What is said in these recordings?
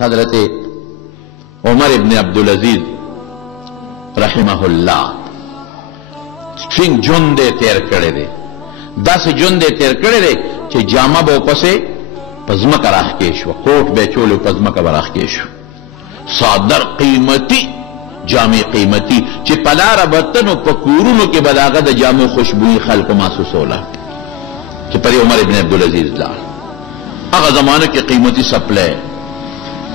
حضرت عمر ابن عبدالعزیز رحمه اللہ څنګ ژوند دې تیر کړی دی داسې ژوند دې تیر کړی دی چې جامه به ورپسې په ځمکه راښکې شوه کوټ به یې چولې په ځمکه به راښکې شو صادر قیمتي جامې قیمتي چې په لاره به ته نو په کورونو کې به د هغه د جامو خوشبویي خلکو محسوسوله چې پرې عمر ابن عبدالعزیز لاړ هغه زمانه کې قیمتي سپلی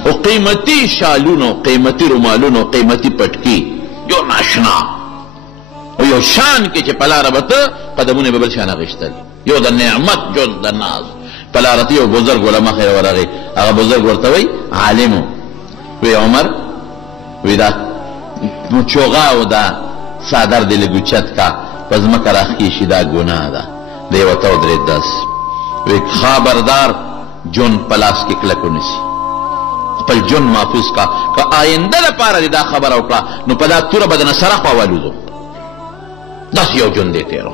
او قیمتي شالونو قیمتي رومالونو قیمتي پټکي یو ناشنا او یو شان کې چې په لاره به ته قدمونه به بل شان اخیستل یو د نعمت ژوند د ناز په لاره ته یو بزرګ له مخې ورغی هغه بزرګ ورته وایي عالم وی عمر وی دا چوغه او دا څادر دې لږ اوچت کا په ځمکه راښکې شي دا ګناه ده دی ورته ودرېد داسې وی خبردار ژوند په لاس کې کلک ونیسي خپل ژوند محفوظ کا که آینده لپاره دې دا خبره وکړه نو په دا توره به د نصره خوا والوځو داسې یو ژوند دی تېرو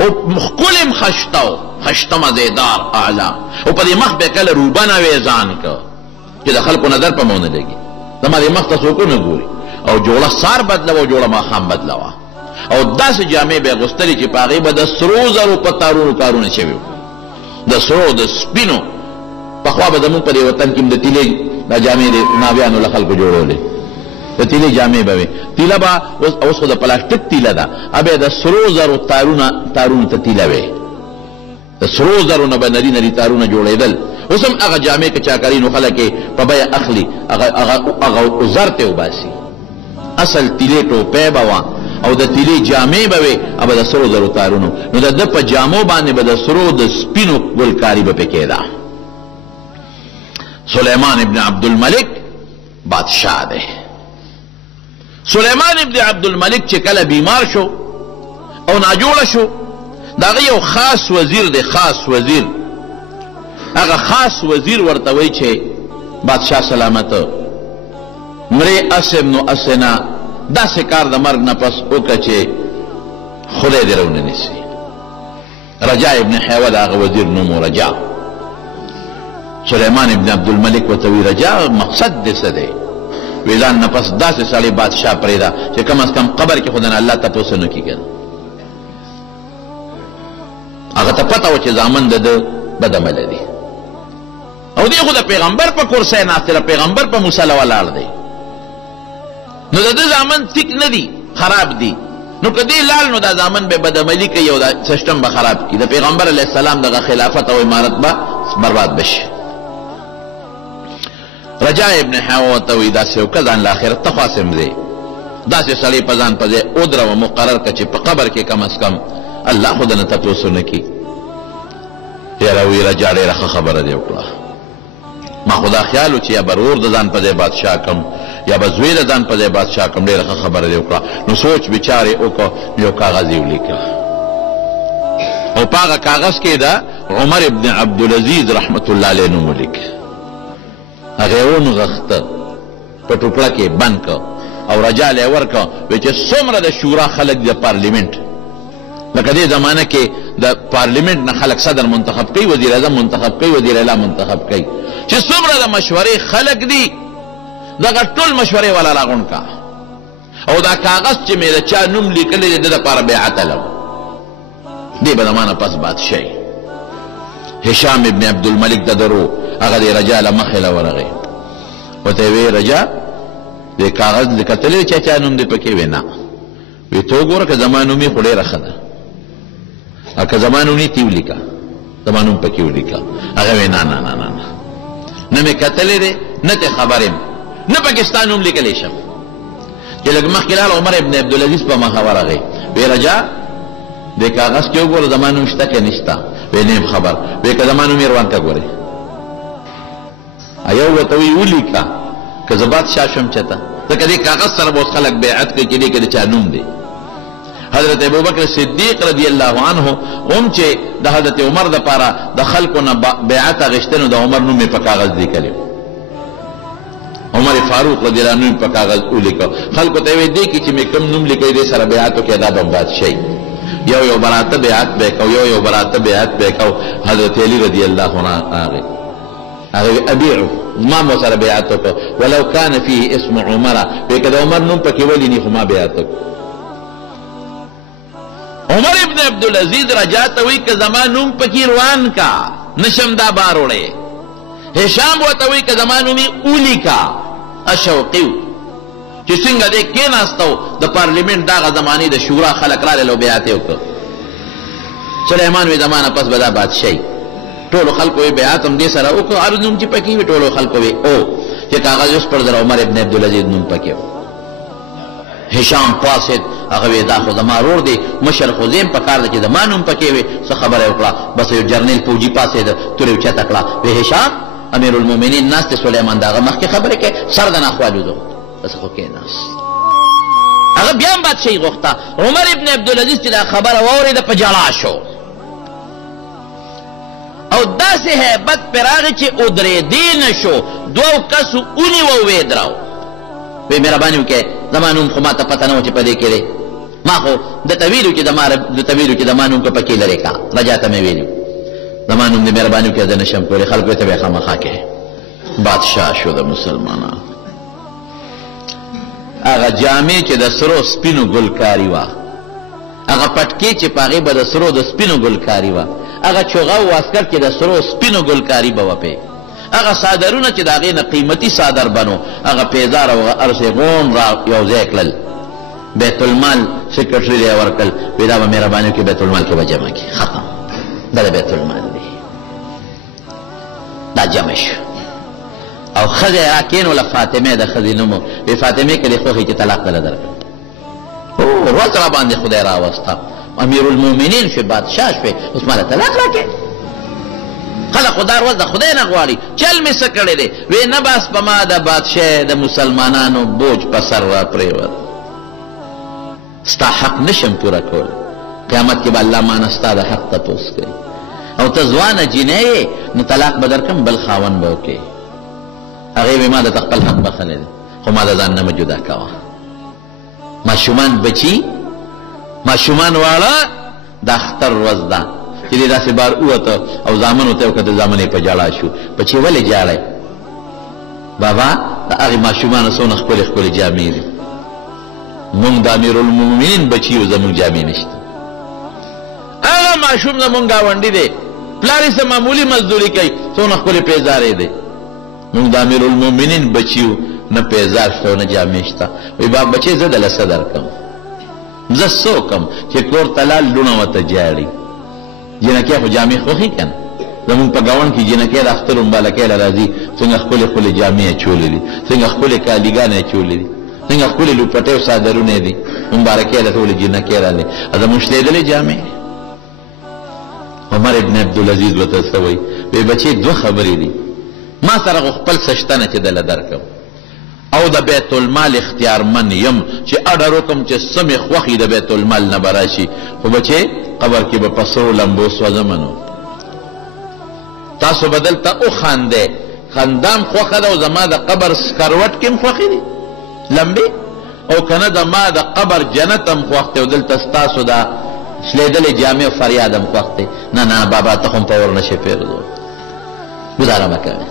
او ښکلی م خشته و خشته مزېدار اعلی او په دې مخ به کله روبه نه وې ځان که چې د خلکو نظر په مو نه لګي زما دې مخ ته څوک نه ګوري او جوړه سار بدلوه او جوړه ماښام بدلوه او داسې جامې به یې اغوستلې چې په هغې به د سرو زرو په تارونو کارونه شوي وو د سرو د سپینو پخوا به زمونږ په دې وطن کې د تیلې دا جامې د ناویانو له خلکو جوړولې د تیلې جامې به وې تیله به اوس خو د پلاستیک تیله ده بیا د سرو زرو تارونو ته تیله وې د سرو زرو نه به نري نري تارونه جوړېدل اوس هم هغه جامې که چا کوي نو خلک یې په بیه اخلي هغه زر ته وباسي اصل تیلې ټوپۍ به وه او د تیلې جامې به وې به د سرو زرو تارونو نو د ده په جامو باندې به د سرو د سپینو ګلکاري به پکې ده سلیمان ابن عبدالملک بادشاہ ده سلیمان ابن عبدالملک چې کله بیمار شو او ناجوړه شو د هغه یو خاص وزیر دی خاص وزیر هغه خاص وزیر ورته وایي چې بادشاه سلامته مرې اسم نو اسنا داسې کار د مرګ نه پس وکړه چې خدای دې رونه نیسي رجا ابن حیوه د هغه وزیر نوم و رجا سلیمان ابن عبدالملک ورته وایي رجا مقصد دې څه دی وی ځان نه پس داسې سړی بادشاه پرېږده چې کم از کم قبر کې خو د نه الله تپوس نه کېږي هغه ته پته وه چې زامن د ده بدعمله دی او دی خو د پیغمبر په کرسی ناست دی پیغمبر په مصله ولاړ دی نو د ده زامن ټیک نه دي خراب دي نو که دی لاړ نو دا زامن به بدعملي کوي او دا سیسټم به خراب کړي د پیغمبر علیه السلام دغه خلافت او امارت به برباد بشي رجا ابن حیوه ته وایي داسې وکړه ځان له آخرت ته خواصم دی داسې سړی په ځان په ځای ودروه مقرر کړه چې په قبر کې کم از کم الله خو دنه تپوس ونه کړي یاره وایي رجا ډېره ښه خبره دې وکړه ما خو دا خیال و چې یا به ورور د ځان په ځای بادشاه کړم یا به زوی د ځان په ځای بادشاه کړم ډېره ښه خبره دې وکړه نو سوچ بچارې وکړه یو کاغذ یې ولیکه او په هغه کاغذ کې د عمر ابن عبدالعزیز رحمت الله علیه نوم ولیکه هغه یې ونغښته په ټوکړه کې بند کړه او رجا له یې ورکړه وایي چې څومره د شورا خلک د پارلیمنټ لکه دې زمانه کې د پارلیمنټ نه خلک صدر منتخب کوي وزیر اعظم منتخب کوي وزیر اعلی منتخب کوي چې څومره د مشورې خلک دي دغه ټول مشورې والا راغونډ کا او دا کاغذ چې مې د چا نوم لیکلی دی د ده لپاره بیعت لو دې به زمانه پس بادشاهي هشام ابن عبدالملک د درو هغه د رجا له مخې له ورغی ورته یې ویې رجا دې کاغذ دې کتلی چا چا نوم دې پکې وی نه وی ته وګوره که زما نوم یې خو ډېره ښه ده او که زما نوم یې ته ولیکه زما نوم پکې ولیکه هغه وی نه نه نه نه نه مې کتلی دی نه ته خبر یم نه پکې ستا نوم لیکلی شم چې لږ مخکې لاړ عمر ابن عبدالعزیز په مخه ورغی وی رجا دې کاغذ کې وګوره زما نوم شته که نشته وی نه یم خبر وی که زما نوم یې روان که ګورې یو ورته وی ولیکه که زه بادشاه شم چېته ځکه دې کاغذ سره به اوس خلک بیعت کوي چې دې کې د چا نوم دی حضرت ابوبکر صدیق رضی الله عنه هم چې د حضرت عمر دپاره د خلکو نه بیعت اخیسته نو د عمر نوم یې په کاغذ لیکلی عمر فاروق رضی الله عنه په کاغذ ولیکه خلکو ته یې ویل دې کې چې مې کوم نوم لیکلی دی سره بیعت وکړې دا به بادشاهي یو براته بیعت به یې کو یو براته بیعت به یې کو حضرت علی رضی الله عنه راغی هغه ابيعه ما مو سره بیعت وکړو ولو کان فيه اسم عمر وی که د عمر نوم پکې ولي نی خو ما بیعت وکړو عمر ابن عبدالعزیز رجا ته وی که زما نوم پکې روان کا نشم دا بار وړی هشام ورته وی که زما نوم یې اولی کا اشوقي چې څنګه دې کېناستو د پارلیمنت دغه زمانې د شورا خلک راغلل او بیعت یې وکړو سلیمان وی زمانه پس به دا بادشاهي ټولو خلکو یې بیعت هم دې سره وکړو هر نوم چې پکې وي ټولو خلکو وی او چې کاغذ اوس پر در عمر ابن عبدالعزیز نوم پکې و هشام پاسد هغه وی دا خو زما رور دی مشر خو زیم په کار دی چې زما نوم پکې وي څه خبره یې وکړه بس یو جرنیل فوجي پاسېده تورې اوچته کړه وی هشام امیر المؤمنین ناست سلیمان دغه مخکې خبرې کوي سر د ناخوالو زه بس خو کېناست هغه بیا هم بادشاهي غوښته عمر ابن عبدالعزیز چې دا خبره واورېده په ژړا شو او داسې هیبت پرې راغی چې ودرېدی نه شو دوو کسو ونیوه ویې دراو وی مهرباني وکړئ زما نوم خو ما ته پته نه وه چې په دې کې دی ما خو درته ویلو چې زما نوم که پکې لرې کا رجا ته مې ویلي زما نوم دې مهرباني وکړئ زه نشم کولی خلکو ته به یې خامخا کې بادشاه شو د مسلمانانو هغه جامې چې د سرو سپینو ګلکاري وه هغه پټکې چې په هغې به د سرو د سپینو ګلکاري وه هغه چوغه و واسکټ کې د سرو سپینو ګلکاري به وه پې هغه صادرونه چې د هغې نه قیمتي صادر بنو هغه پیزار او هر څه غون را یو ځای کړل بیت المال سیکرټري دی ورکړل وی دا به مهرباني وکړي بیت المال کې به جمع کړي ختم دا د بیت المال دی دا جمع شو او ښځه یې راکېنوله فاطمې د ښځې نوم وی فاطمې که دې خوښي چې طلاق دله درکړم ورځ را باندې خدای راوسته امیر المؤمنین شوې بادشاه شوې اوس ماله طلاق راکې خلق خو دا ورځ د خدای نه غواړي چل مې څه کړی دی وی نه بس په ما د بادشاه د مسلمانانو بوج په سر را پرېوت ستا حق نشم پوره کولی قیامت کې به الله مانه ستا د حق تپوس کوي او ته ځوانه جینۍ یې نو طلاق به درکړم بل خاوند به وکړې هغې وی ما درته خپل حق بخلی دی خو ما د ځان نه مه جدا کوه ماشومان بچي ماشومان واړه د اختر ورځ ده چې دې داسې بار ووته او زامن ورته یې وکړه د زامن یې په ژړا شو بچې ولې ژاړئ بابا د هغې ماشومانو څونه ښکلې ښکلې جامې دي مونږ د امیر المؤمنین بچي یو زمونږ جامې نشته هغه ماشوم زمونږ ګاونډي دی پلار یې څه معمولي مزدوري کوي څونه ښکلې پیزارې دی مونږ د امیر المؤمنین بچي یو نه پیزار شته او نه جامې شته وایي باب بچې زه دله څه درکړم زه څه وکړم چې کور ته لاړ لوڼه ورته جاړي جنکۍ خو جامې خوښي که نه زمونږ په ګاونډ کې جنکۍ د اختر مبارکۍ له راځي څنګه ښکلې ښکلې جامې یې چولې دي څنګه ښکلې کالیګانې یې چولې دي څنګه ښکلې لوپټۍ او څادرونه یې دي مبارکۍ له ټولې جنکۍ راغلې زمونږ شلېدلې جامې عمر ابن عبدالعزیز ورته څه وایي وایي بچې دوه خبرې دي ما سره خو خپل څه شته نه چې دله درکړم او د بیت المال اختیارمن یم چې اډر وکړم چې څه مې خوښ د بیت المال نه به راشي خو بچې قبر کې به په سرو لمبو سوځم نو تاسو به دلته وخاندئ خندام خوښه ده او زما د قبر سکروټ کې هم خوښې دي لمبې او که نه د ما د قبر جنت هم خوښ دی او دلته ستاسو دا شلېدلې جامې او فریاد هم خوښ دی نه نه بابا ته خو هم په ور نشې پرېږدو ګزاره مه کوې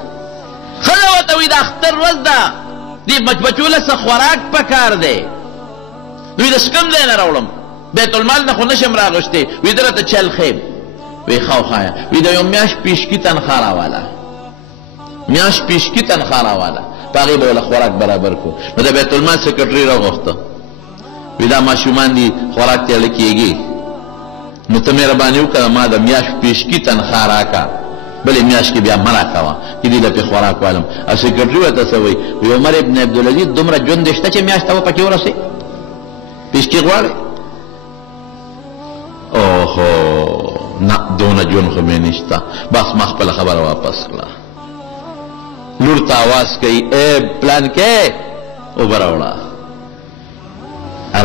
ښځه ورته وایي د اختر ورځ ده دې بچبچو له څه خوراک پکار دی وی د شکم ځای نه راوړم بیت المال نه خو نشم راغوښتې وی ده راته چل خیم وی ښه وښایه وی د یو میاشت پیشکي تنخوا راواله میاشت پیشکي تنخوا راواله په هغې به له خوراک برابر کړو نو د بیت المال سیکرټري راغوښته وی دا ماشومان دي خوراک ته اړه کېږي نو ته مهرباني وکړه ما د میاشت پیشکي تنخوا راکړه بلې میاشت کې بیا مه راکوه چې دې له پې خوراک والم او سیکرټري ورته څه وایي وی عمر ابن عبدالعزیز دومره ژوند دې شته چې میاشت ته به پکې ورسې پیشکي غواړې اوهو نه دونه ژوند خو مې نشته بس ما خپله خبره واپس کړه لور ته اواز کوي ای پلانکې اوبه راوړه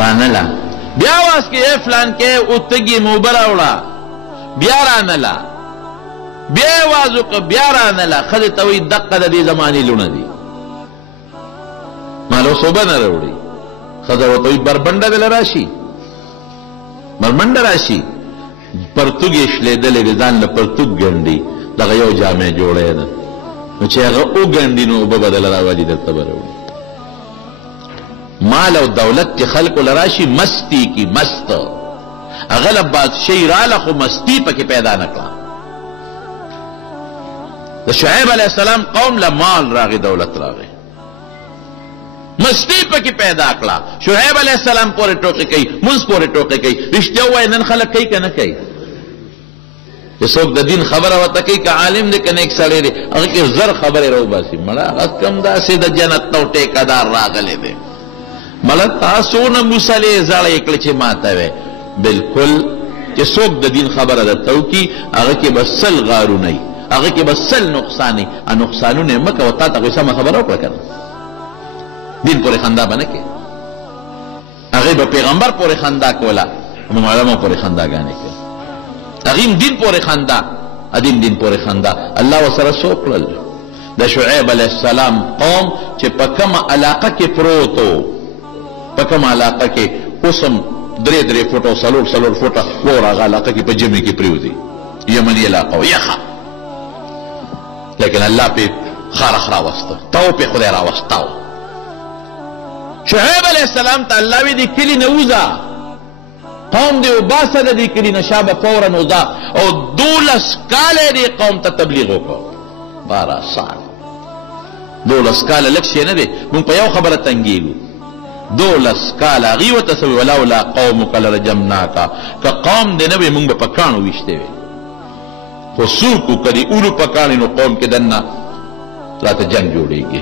رانله بیا اواز کوي ای فلانکې اوتږي مې اوبه راوړه بیا رانله بیا اواز وکړه بیا رانله ښځې ته وایي دقه د دې زمانې لوڼه دي مال اوس اوبه نه راوړي ښځه ورته وایي بربنډه دله راشي بربنډه راشي پرتوګ یې شلېدلې د ځان له پرتوګ ګنډي دغه یو جامې جوړی ده نو چې هغه وګڼډي نو اوبه بدله راولي درته به راوړي. مال او دولت چې خلکو له راشي مستی کی مست، هغه له بادشاهي راله خو مستی پکې پیدا نه کړه. د شعیب علیه السلام قوم له مال راغی، دولت راغی، مستی پکې پیدا کړه. شعیب علیه السلام پورې ټوکې کوي، مونځ پورې ټوکې کوي. رښتیا ووایه نن خلک کوي که نه کوي؟ چې څوک د دین خبره ورته کوي، که عالم دی که نیک سړی دی، هغه کې زر خبرې راوباسي. مړه هغه کم داسې د جنت نو ټیکهدار راغلی دی. مړه تاسو نه موسلې زړې کړې چې ماته وې. بلکل چې څوک د دین خبره درته وکړي، هغه کې به سل غارونه وي، هغه کې به سل نقصان وي. نقصانونه یې مه کوه، تا ته خو سمه خبره وکړه که نه؟ دین پورې خندا به نه کوې. هغې به پیغمبر پورې خندا کوله، معلمو پورې خنداګانې کوي. هغیم دین پورې خندا، ادیم دین پورې خندا. الله ورسره څه وکړل؟ د شعیب علیه السلام قوم چې په کومه علاقه کې پروت و، په کومه علاقه کې اوس هم 3 فوټه او 4 فوټه واوره هغه علاقه کې په ژمي کې پرېوځي، یمني علاقه و، یخه. لیکن الله پې خارخ راوسته، تو پې خدای راوسته. شعیب علیه السلام ته الله وی دې کلي نه وځه، قوم دې وباسه د دې کلي نه، شابه فورا وځه. او 12 کاله دې قوم ته تبلیغ وکړو. 12 سال 12 کاله لږ شی نه دی. موږ په یو خبره تنګېږو، 12 کاله هغې ورته څه وي، ولولا قومک لرجمناک. که قوم دې نه وی موږ به په کاڼو ویشتې وی. خو څوک که دې اولو په کاڼې نو قوم کې دننه راته جنګ جوړېږي،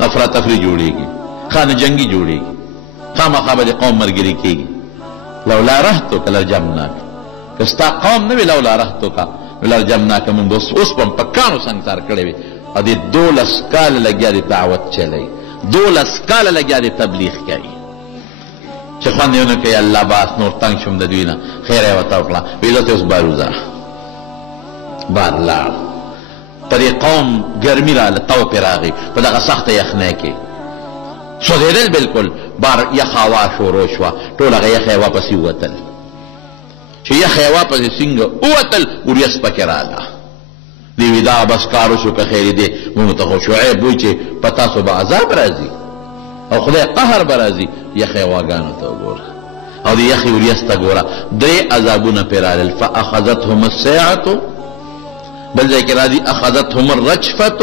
افراتفري جوړېږي، خانه جنګي جوړېږي، خامخا به د قوم ملګري کېږي. لولا رهتک لرجمناک، که ستا قوم نه وي لولا رهتک لرجمناک، موږ به اوس به په کاڼو سنګسار کړی وي. او دې 12 کاله لګیا دې دعوت چلی، 12 کاله لګیا دې تبلیغ کوي. چې خوند یې ونه کوي، الله باس نور تنګ شوم د دوی نه، خیر یې ورته وکړه. ویې دلته اوس بار وځه. بار لاړ، په دې قوم ګرمي راغله، تو پې راغی په دغه سخته یخنۍ کې سوځېدل. بلکل بار یخ هوا شروع شوه، ټول هغه یخ هوا پسې ووتل. چې یخ هوا پسې څنګه ووتل، وریځ پکې راغله. دی وی دا بس کار وشو که خیر دی. موږ ته خو شعیب وایي چې په تاسو به عذاب راځي او خدای قهر به راځي. یخ هواګانو ته وګوره او د یخې وریځ ته ګوره. 3 عذابونه پرې راغلل. فاخذتهم الصیعة، بل ځای کې راځي اخذتهم الرجفة،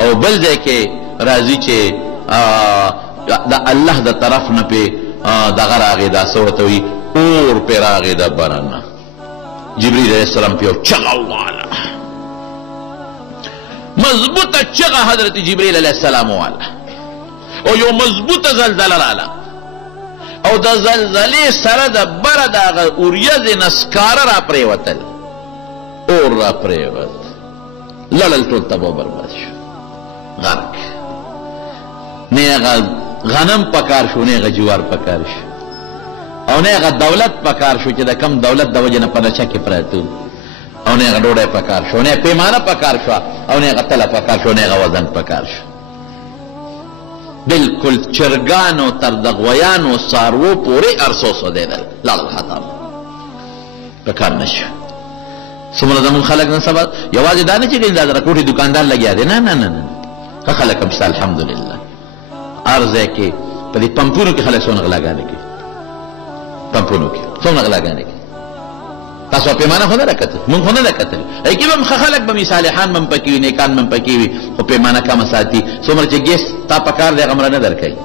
او بل ځای کې راځي چې د الله د طرف نه پې دغه راغې، دا څه ورته وایي، اور پې راغې د برنه. جبریل علیه السلام پې یو چغه وواله، مضبوطه چغه حضرت جبریل علیه السلام وواله، او یو مضبوطه زلزله راله. او د زلزلې سره د بره د هغه وریځې نه سکاره را پرېوتل، اور را پرېوت، لړل ټول تباه برباد شو، غرق. نه هغه غنم پکار شو، نه هغه جوار پکار شو، او نه هغه دولت پکار شو چې د کم دولت د وجې نه په نشه کې پراته، او نه هغه ډوډۍ پکار شو، نه پیمانه پکار شوه، او نه هغه تله پکار شو، نه هغه وزن پکار شو. بلکل چرګانو تر د غویانو څاروو پورې ارسو سوځېدل، لاړل ختم، پکار نه شو. څومره زموږ خلک نن سبا یوازې دا نه چې دا رکوټي دکاندار لګیا دی، نه نه نه نه، ښه خلک هم شته الحمدلله. هر ځای کې په دې پمپونو کې خلک څونه غلاګانې کوي، پمپونو کې څونه غلاګانې کوي. تاسو پیمانه خو نه ده کتل، مونږ خو نه ده کتل. ای کې به هم ښه خلک به وي، صالحان به هم پکې وي، نیکان به هم پکې وي، خو پیمانه کمه ساتي. څومره چې ګیس تا په کار دی هغه مره نه درکوي،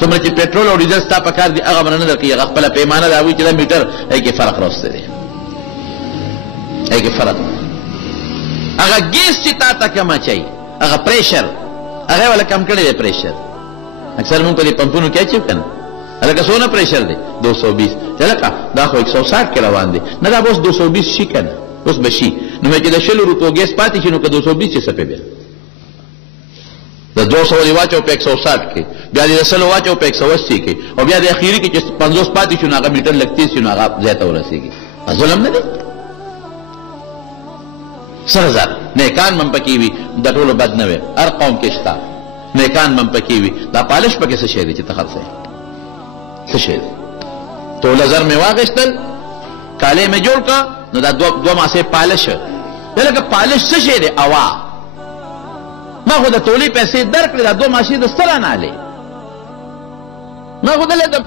څومره چې پټرول او ډیزل ستا په کار دی هغه مره نه درکوي. هغه خپله پیمانه ده، هغوی چې دا میټر ای کې فرق راوستی دی، ای کې فرق. هغه ګیس چې تا ته کم اچوي، هغه پریشر هغه یې والا کم کړی دی. پریشر اکثر مونږ په دې پمپونو کې اچوو که نه، هلکه څونه پریشر دی؟ 220. چې هلکه دا خو 160 کې روان دی، نه دا به اوس 220 شي که نه، اوس به شي. نو چې د 20 روپو ګیس پاتې شي نو که 220 چې څه پې بیا د 200 دی واچو په 160 کې، بیا د 100 واچو په 180 کې، او بیا د اخیري کې چې 50 پاتې شو نو هغه میټر لږ تېز شي نو هغه ځای ته ورسېږي. ظلم نه دی؟ سره زر نیکان هم پکې وي، د ټولو بد نه وي، هر قوم کې شته نیکان هم پکې وي. دا پالش پکې څه شی دی چې ته خرڅوې؟ څه شی دی؟ توله زر مې واخېستل، کالی مې جوړ کړه، نو دا 2 ماسې پالش لکه پالش څه شی دی؟ اوا. ما خو د تولې پیسې درکړې، دا 2 ماشي د ستره نه لې. ما خو دلته